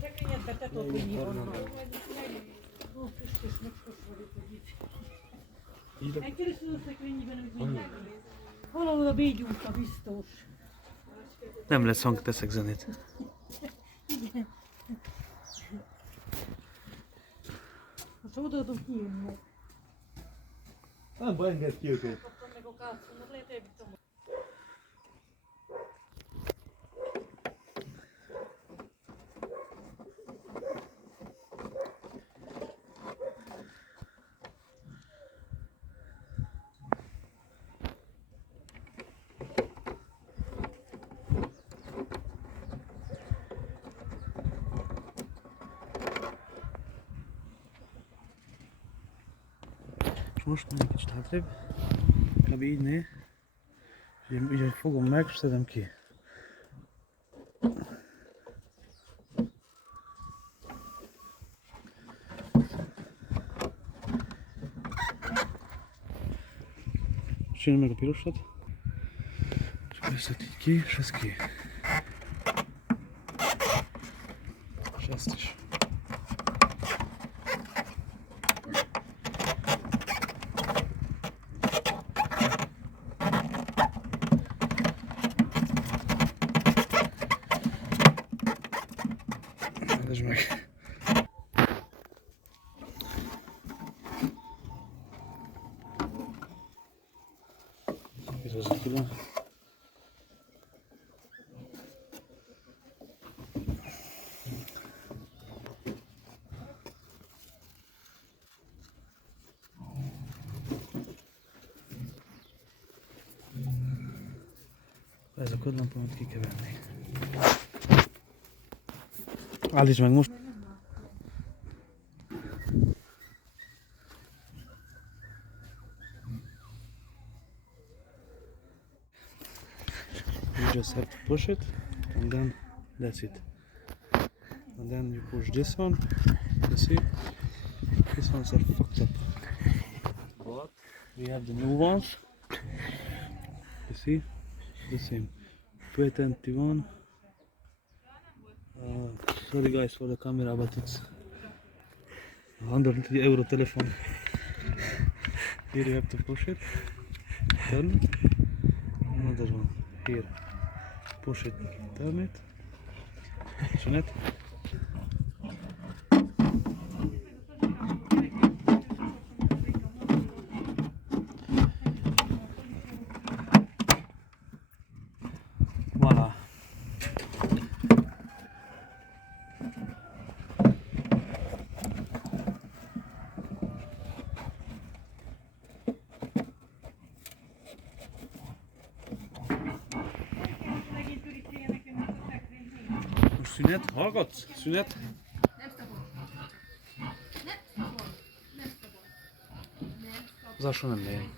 szekrényedbe te tudod, mi van. Egy keresztül a szekrényben, amit mindjárt néz. Valahol a bégyúta biztos. Nem lesz hang, teszek zenét. Igen. Most odaadom kijönnek. Nem baj, engedd ki őket. Kaptam meg a kátszómat, lehet elbítom. Most még egy kicsit hátrébb, kb. Így né. Így, hogy fogom meg, és szedem ki. Csinálom meg a pirosat. És akkor ezt így ki, és ezt ki. És ezt is. Nézd meg! Kihozzuk ide. Ez a ködlampámat ki kell venni. Állítsd meg most! You just have to push it and then that's it. And then you push this one, you see? These ones are fucked up. But we have the new ones. You see? The same. 221. Sorry guys for the camera, but it's 100 euro telephone. Here you have to push it, turn it, another one, here, push it, turn it, turn it. Voilà. Most szünet? Hallgatsz? Szünet? Nem szabad. Nem szabad. Nem szabad. Nem szabad. Az alsó nem lejön.